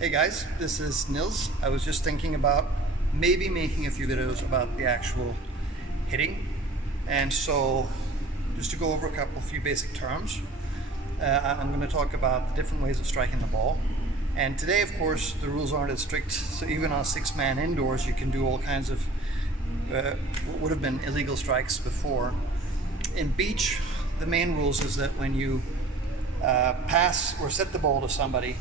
Hey guys, this is Nils. I was just thinking about maybe making a few videos about the actual hitting. And so just to go over a few basic terms, I'm going to talk about the different ways of striking the ball. And today, of course, the rules aren't as strict. So even on 6-man indoors, you can do all kinds of what would have been illegal strikes before. In beach, the main rules is that when you pass or set the ball to somebody,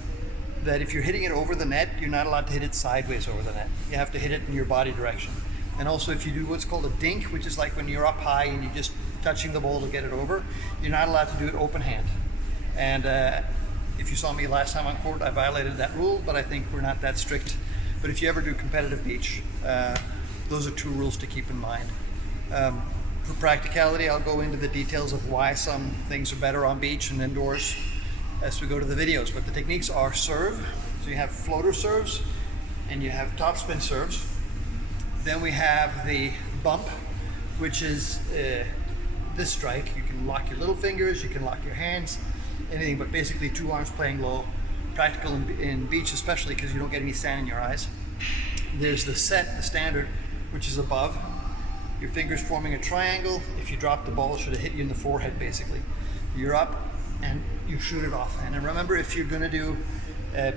that if you're hitting it over the net, you're not allowed to hit it sideways over the net. You have to hit it in your body direction. And also if you do what's called a dink, which is like when you're up high and you're just touching the ball to get it over, you're not allowed to do it open hand. And if you saw me last time on court, I violated that rule, but I think we're not that strict. But if you ever do competitive beach, those are two rules to keep in mind. For practicality, I'll go into the details of why some things are better on beach and indoors as we go to the videos. But the techniques are serve. So you have floater serves and you have topspin serves. Then we have the bump, which is this strike. You can lock your little fingers, you can lock your hands, anything, but basically two arms playing low. Practical in beach, especially because you don't get any sand in your eyes. There's the set, the standard, which is above. Your fingers forming a triangle. If you drop the ball, it should have hit you in the forehead, basically. You're up and you shoot it off. And remember, if you're going to do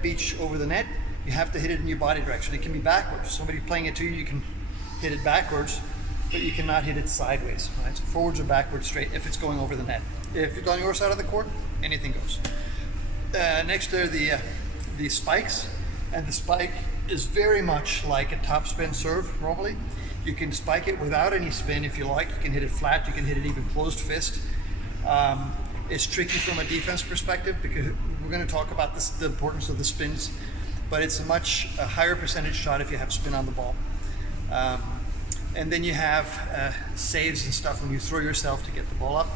beach over the net, you have to hit it in your body direction. It can be backwards. Somebody playing it to you, you can hit it backwards, but you cannot hit it sideways. Right? So forwards or backwards straight if it's going over the net. If it's on your side of the court, anything goes. Next are the spikes, and the spike is very much like a topspin serve normally. You can spike it without any spin if you like. You can hit it flat, you can hit it even closed fist. It's tricky from a defense perspective because we're going to talk about the importance of the spins, but it's a much higher percentage shot if you have spin on the ball. And then you have saves and stuff when you throw yourself to get the ball up.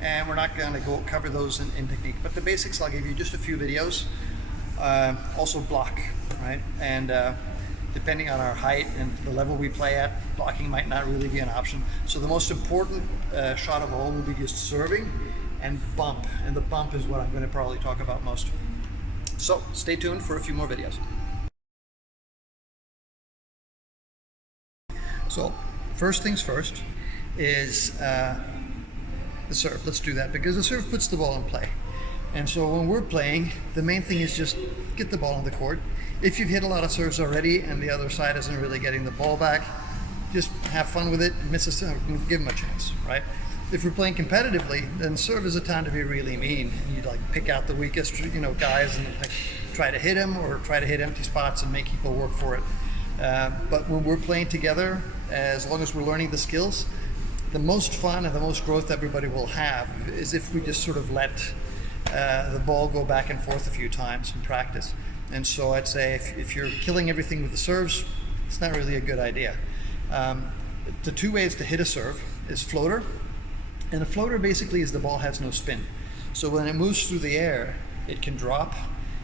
And we're not going to go cover those in technique, but the basics, I'll give you just a few videos. Also block, right? And depending on our height and the level we play at, blocking might not really be an option. So the most important shot of all will be just serving and bump, and the bump is what I'm going to probably talk about most. So stay tuned for a few more videos. So first things first is the serve. Let's do that because the serve puts the ball in play. And so when we're playing, the main thing is just get the ball on the court. If you've hit a lot of serves already and the other side isn't really getting the ball back, just have fun with it, miss a serve, give them a chance, right? If we're playing competitively, then serve is a time to be really mean. And you like pick out the weakest, guys and like try to hit them or try to hit empty spots and make people work for it. But when we're playing together, as long as we're learning the skills, the most fun and the most growth everybody will have is if we just sort of let the ball go back and forth a few times in practice. And so I'd say if you're killing everything with the serves, it's not really a good idea. The two ways to hit a serve is floater. And a floater basically is the ball has no spin. So when it moves through the air, it can drop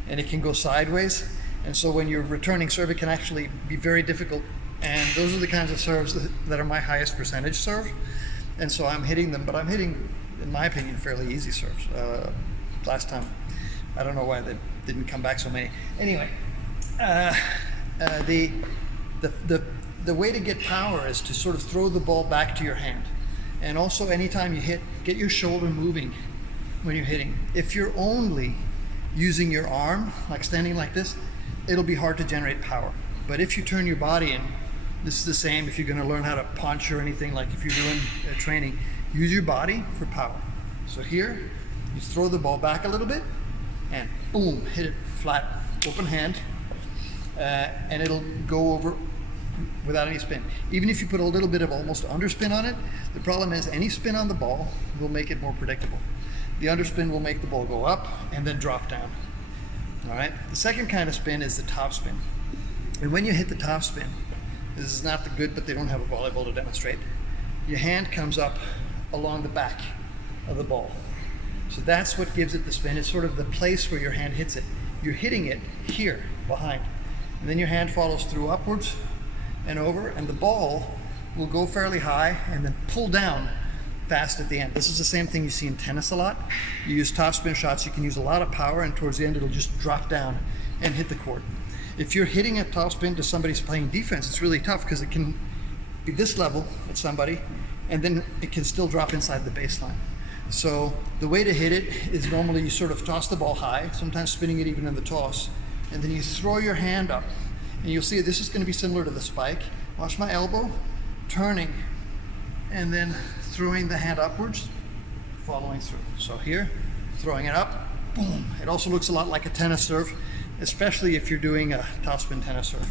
and it can go sideways. And so when you're returning serve, it can actually be very difficult. And those are the kinds of serves that are my highest percentage serve. And so I'm hitting them, but I'm hitting, in my opinion, fairly easy serves. Last time, I don't know why they didn't come back so many. Anyway, the way to get power is to sort of throw the ball back to your hand. And also anytime you hit, get your shoulder moving when you're hitting. If you're only using your arm, like standing like this, it'll be hard to generate power. But if you turn your body in, this is the same if you're going to learn how to punch or anything, like if you're doing training, use your body for power. So here, you throw the ball back a little bit and boom, hit it flat, open hand, and it'll go over without any spin. Even if you put a little bit of almost underspin on it, the problem is any spin on the ball will make it more predictable. The underspin will make the ball go up and then drop down. All right. The second kind of spin is the top spin. And when you hit the top spin, this is not the good, but they don't have a volleyball to demonstrate. Your hand comes up along the back of the ball. So that's what gives it the spin. It's sort of the place where your hand hits it. You're hitting it here behind. And then your hand follows through upwards and over, and the ball will go fairly high and then pull down fast at the end. This is the same thing you see in tennis a lot. You use topspin shots, you can use a lot of power, and towards the end it'll just drop down and hit the court. If you're hitting a topspin to somebody's playing defense, it's really tough because it can be this level at somebody and then it can still drop inside the baseline. So the way to hit it is normally you sort of toss the ball high, sometimes spinning it even in the toss, and then you throw your hand up. And you'll see this is going to be similar to the spike. Watch my elbow, turning, and then throwing the hand upwards, following through. So here, throwing it up, boom. It also looks a lot like a tennis serve, especially if you're doing a topspin tennis serve.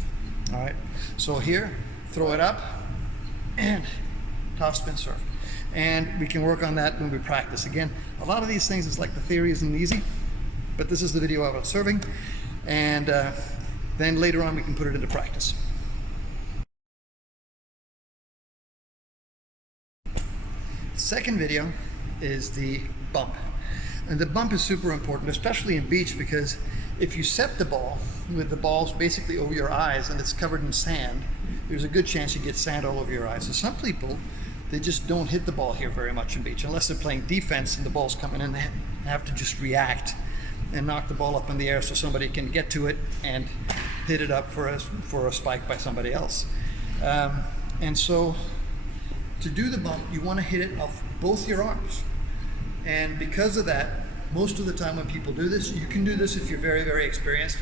All right, so here, throw it up, and topspin serve. And we can work on that when we practice. Again, a lot of these things, it's like the theory isn't easy, but this is the video about serving, and then later on we can put it into practice. Second video is the bump. And the bump is super important, especially in beach, because if you set the ball with the balls basically over your eyes and it's covered in sand, there's a good chance you get sand all over your eyes. So some people, they just don't hit the ball here very much in beach, unless they're playing defense and the ball's coming in, they have to just react and knock the ball up in the air so somebody can get to it and hit it up for a spike by somebody else. And so to do the bump, you want to hit it off both your arms. And because of that, most of the time when people do this, you can do this if you're very, very experienced,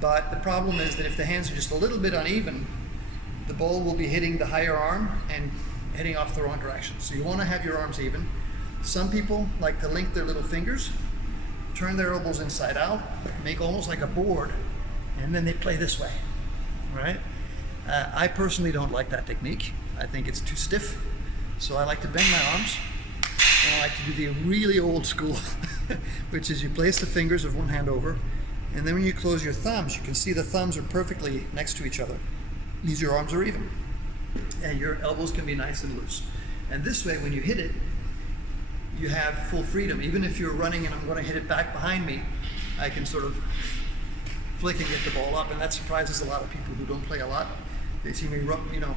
but the problem is that if the hands are just a little bit uneven, the ball will be hitting the higher arm and heading off the wrong direction. So you want to have your arms even. Some people like to link their little fingers, turn their elbows inside out, make almost like a board, and then they play this way, right? I personally don't like that technique. I think it's too stiff. So I like to bend my arms, and I like to do the really old school, which is you place the fingers of one hand over, and then when you close your thumbs, you can see the thumbs are perfectly next to each other. Means your arms are even, and your elbows can be nice and loose. And this way, when you hit it, you have full freedom. Even if you're running and I'm going to hit it back behind me, I can sort of flick and get the ball up, and that surprises a lot of people who don't play a lot. They see me,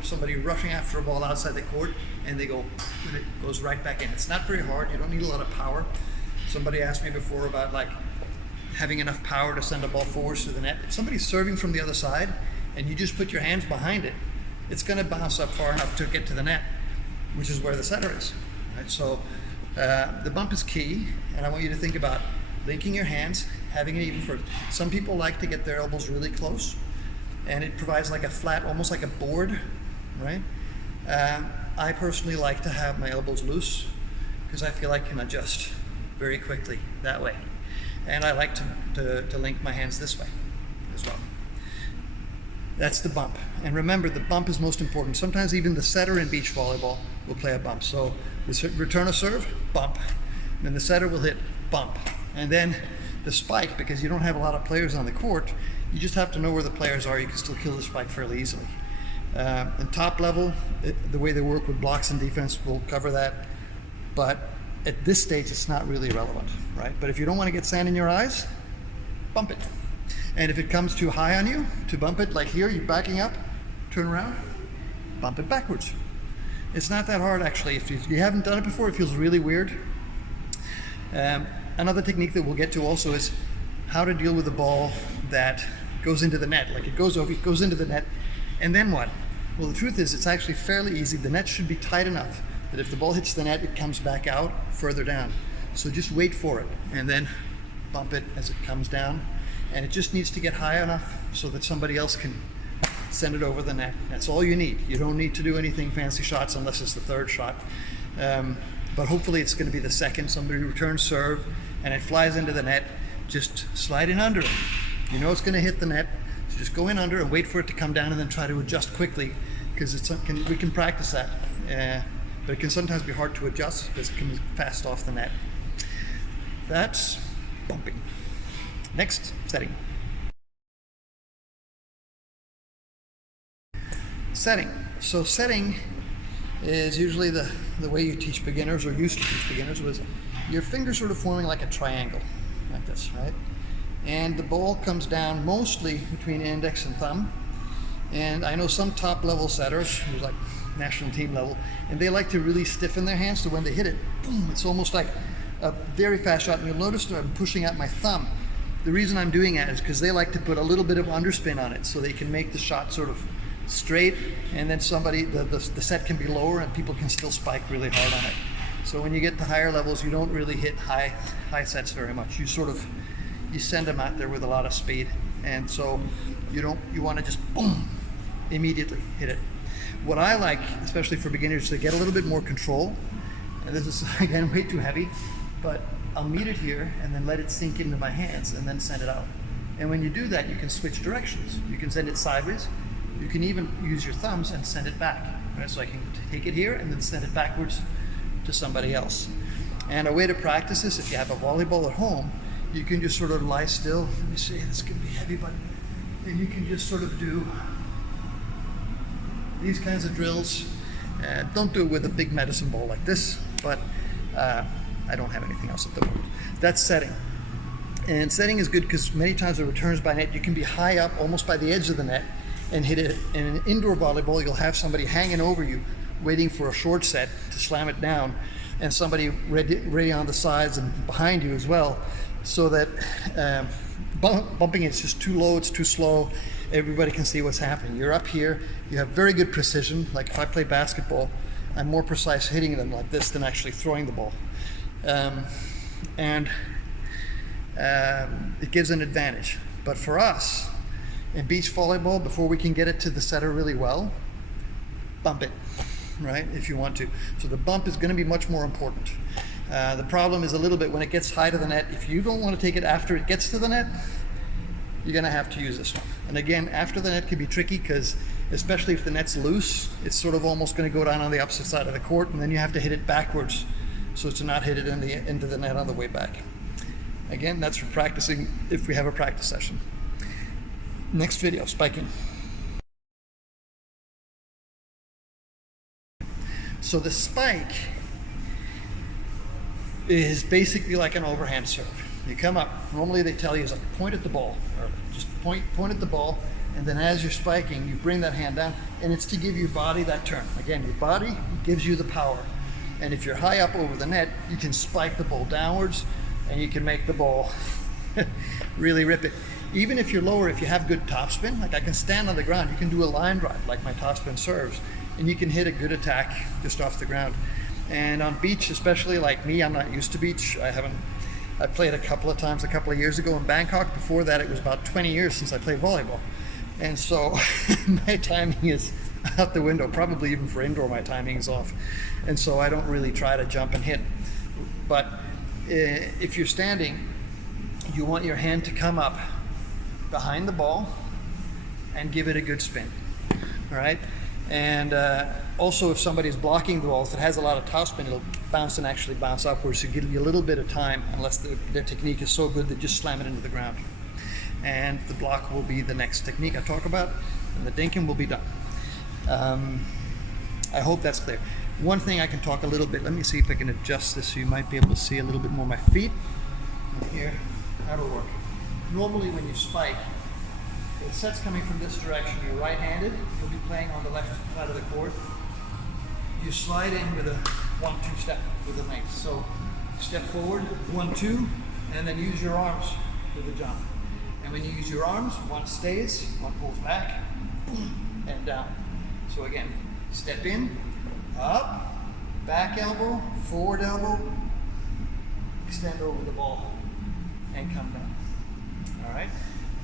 somebody rushing after a ball outside the court, and they go, and it goes right back in. It's not very hard. You don't need a lot of power. Somebody asked me before about like having enough power to send a ball forwards to the net. If somebody's serving from the other side, and you just put your hands behind it, it's going to bounce up far enough to get to the net, which is where the setter is. Right? So the bump is key, and I want you to think about linking your hands, having it even first. Some people like to get their elbows really close, and it provides like a flat, almost like a board, right? I personally like to have my elbows loose because I feel I can adjust very quickly that way. And I like to link my hands this way as well. That's the bump. And remember, the bump is most important. Sometimes even the setter in beach volleyball will play a bump. So return a serve, bump. And then the setter will hit bump. And then the spike, because you don't have a lot of players on the court, you just have to know where the players are. You can still kill the spike fairly easily. And top level, the way they work with blocks and defense, we'll cover that. But at this stage, it's not really relevant, right? But if you don't want to get sand in your eyes, bump it. And if it comes too high on you, to bump it, like here, you're backing up, turn around, bump it backwards. It's not that hard, actually. If you haven't done it before, it feels really weird. Another technique that we'll get to also is how to deal with a ball that goes into the net. Like it goes into the net, and then what? Well, the truth is, it's actually fairly easy. The net should be tight enough that if the ball hits the net, it comes back out further down. So just wait for it, and then bump it as it comes down. And it just needs to get high enough so that somebody else can send it over the net. That's all you need. You don't need to do anything fancy shots unless it's the third shot. But hopefully it's going to be the second. Somebody returns serve and it flies into the net. Just slide in under it. You know it's going to hit the net. So just go in under and wait for it to come down and then try to adjust quickly, because we can practice that. But it can sometimes be hard to adjust because it comes fast off the net. That's bumping. Next, setting. Setting. So setting is usually the way you teach beginners, or used to teach beginners, was your fingers sort of forming like a triangle, like this, right? And the ball comes down mostly between index and thumb. And I know some top level setters, who's like national team level, and they like to really stiffen their hands, so when they hit it, boom, it's almost like a very fast shot. And you'll notice that I'm pushing out my thumb. The reason I'm doing that is because they like to put a little bit of underspin on it so they can make the shot sort of straight, and then the set can be lower and people can still spike really hard on it. So when you get to higher levels, you don't really hit high sets very much. You send them out there with a lot of speed, and so you want to just boom, immediately hit it. What I like, especially for beginners, to get a little bit more control, and this is again way too heavy, but I'll meet it here and then let it sink into my hands and then send it out. And when you do that, you can switch directions. You can send it sideways. You can even use your thumbs and send it back. Right? So I can take it here and then send it backwards to somebody else. And a way to practice this, if you have a volleyball at home, you can just sort of lie still. Let me see, this can be heavy, but and you can just sort of do these kinds of drills. Don't do it with a big medicine ball like this, but I don't have anything else at the moment. That's setting. And setting is good because many times the returns by net, you can be high up, almost by the edge of the net, and hit it. In an indoor volleyball, you'll have somebody hanging over you, waiting for a short set to slam it down, and somebody ready on the sides and behind you as well, so that bumping it's just too low, it's too slow, everybody can see what's happening. You're up here, you have very good precision. Like if I play basketball, I'm more precise hitting them like this than actually throwing the ball. It gives an advantage. But for us, in beach volleyball, before we can get it to the setter really well, bump it, right, if you want to. So the bump is going to be much more important. The problem is a little bit when it gets high to the net, if you don't want to take it after it gets to the net, you're going to have to use this one. And again, after the net can be tricky because especially if the net's loose, it's sort of almost going to go down on the opposite side of the court, and then you have to hit it backwards so to not hit it into the net on the way back. Again, that's for practicing if we have a practice session. Next video, spiking. So the spike is basically like an overhand serve. You come up, normally they tell you is like point at the ball, or just point at the ball, and then as you're spiking, you bring that hand down, and it's to give your body that turn. Again, your body gives you the power. And if you're high up over the net, you can spike the ball downwards, and you can make the ball really rip it. Even if you're lower, if you have good topspin, like I can stand on the ground, you can do a line drive like my topspin serves, and you can hit a good attack just off the ground. And on beach, especially like me, I'm not used to beach. I played a couple of times a couple of years ago in Bangkok. Before that, it was about 20 years since I played volleyball. And so my timing is out the window, probably even for indoor, my timing is off. And so I don't really try to jump and hit. But if you're standing, you want your hand to come up behind the ball and give it a good spin, all right? And also if somebody's blocking the ball, if it has a lot of topspin, it'll bounce and actually bounce upwards to give you a little bit of time, unless their technique is so good they just slam it into the ground. And the block will be the next technique I talk about, and the dinking will be done. I hope that's clear. One thing I can talk a little bit, let me see if I can adjust this so you might be able to see a little bit more my feet. And here, that'll work. Normally when you spike, the set's coming from this direction, you're right-handed, you'll be playing on the left side of the court. You slide in with a 1-2 step with the length. So step forward, 1-2, and then use your arms for the jump. And when you use your arms, one stays, one pulls back, and down. So again, step in, up, back elbow, forward elbow, extend over the ball, and come down. All right?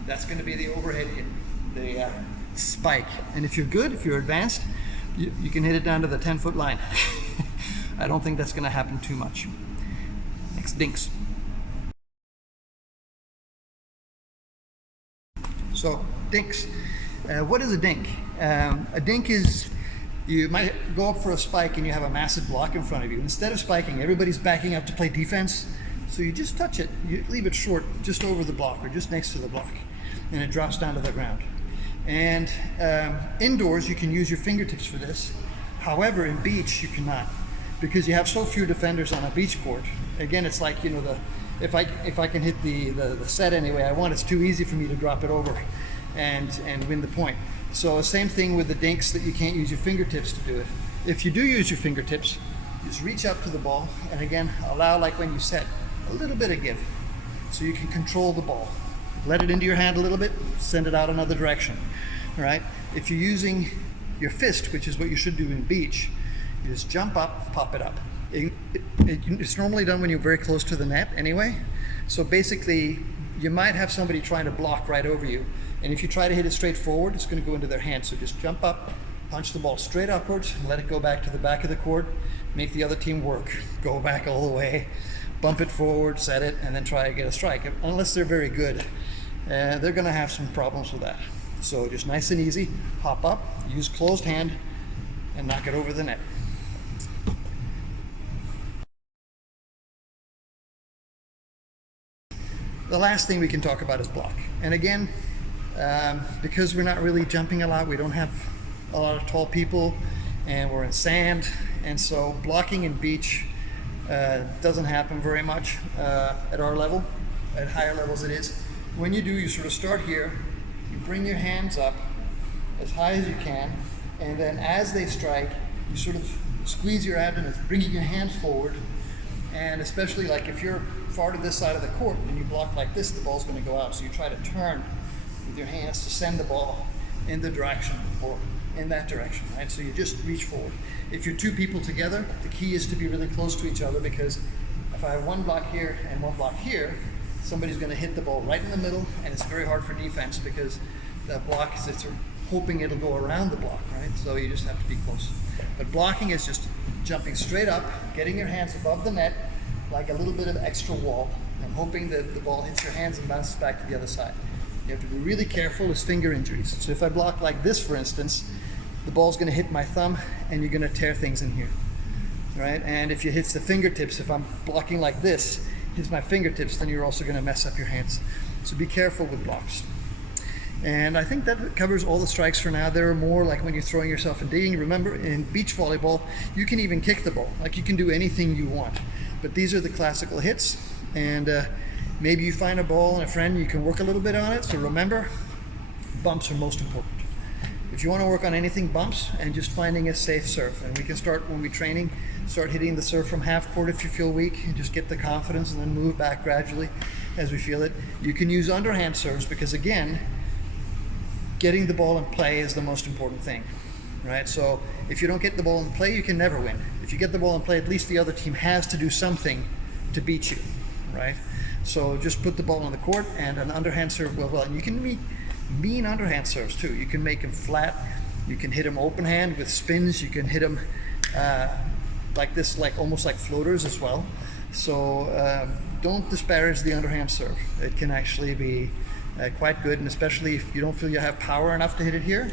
That's going to be the overhead hit, the spike. And if you're good, if you're advanced, you can hit it down to the 10-foot line. I don't think that's going to happen too much. Next, dinks. So, dinks. What is a dink? A dink is, you might go up for a spike and you have a massive block in front of you. Instead of spiking, everybody's backing up to play defense. So you just touch it, you leave it short, just over the block or just next to the block, and it drops down to the ground. And indoors, you can use your fingertips for this. However, in beach, you cannot, because you have so few defenders on a beach court. Again, it's like, you know, if I can hit the set anyway I want, it's too easy for me to drop it over and win the point. So same thing with the dinks, that you can't use your fingertips to do it. If you do use your fingertips, just reach up to the ball, and again, allow, like when you set, a little bit of give, so you can control the ball. let it into your hand a little bit, send it out another direction. All right? If you're using your fist, which is what you should do in beach, you just jump up, pop it up. It's normally done when you're very close to the net anyway. So basically, you might have somebody trying to block right over you. And if you try to hit it straight forward, it's going to go into their hand. So just jump up, punch the ball straight upwards, and let it go back to the back of the court. Make the other team work. Go back all the way, bump it forward, set it, and then try to get a strike. Unless they're very good, they're going to have some problems with that. So just nice and easy, hop up, use closed hand, and knock it over the net. The last thing we can talk about is block. And again, because we're not really jumping a lot, we don't have a lot of tall people, and we're in sand, and so blocking in beach doesn't happen very much at our level. At higher levels it is. When you do, you sort of start here, you bring your hands up as high as you can, and then as they strike, you sort of squeeze your abdomen, bringing your hands forward. And especially like if you're far to this side of the court and you block like this, the ball's going to go out. So you try to turn with your hands to send the ball in the direction or in that direction, right? So you just reach forward. If you're two people together, the key is to be really close to each other, because if I have one block here and one block here, somebody's going to hit the ball right in the middle, and it's very hard for defense because that block is it's hoping it'll go around the block, right? So you just have to be close. But blocking is just jumping straight up, getting your hands above the net, like a little bit of extra wall, and hoping that the ball hits your hands and bounces back to the other side. You have to be really careful with finger injuries. So if I block like this, for instance, the ball's going to hit my thumb and you're going to tear things in here, right? And if it hits the fingertips, if I'm blocking like this, hits my fingertips, then you're also going to mess up your hands. So be careful with blocks. And I think that covers all the strikes for now. There are more, like when you're throwing yourself and digging. Remember, in beach volleyball, you can even kick the ball. Like you can do anything you want. But these are the classical hits. And maybe you find a ball and a friend, you can work a little bit on it. So remember, bumps are most important. If you want to work on anything, bumps, and just finding a safe serve. And we can start, when we're training, start hitting the serve from half court if you feel weak, and just get the confidence and then move back gradually as we feel it. You can use underhand serves because, again, getting the ball in play is the most important thing, right? So if you don't get the ball in play, you can never win. If you get the ball in play, at least the other team has to do something to beat you, right? So just put the ball on the court, and an underhand serve will well. And you can mean underhand serves too. You can make them flat. You can hit them open hand with spins. You can hit them like this, like almost like floaters as well. So don't disparage the underhand serve. It can actually be quite good, and especially if you don't feel you have power enough to hit it here,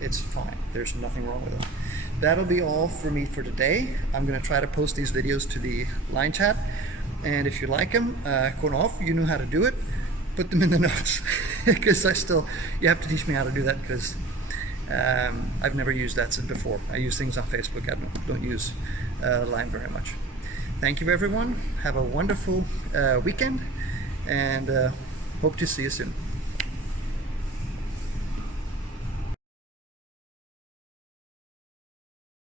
it's fine. There's nothing wrong with it. That'll be all for me for today. I'm going to try to post these videos to the line chat, and if you like them, going off, you know how to do it, put them in the notes, because you have to teach me how to do that, because I've never used that since before. I use things on Facebook. I don't use line very much. Thank you, everyone. Have a wonderful weekend, and hope to see you soon.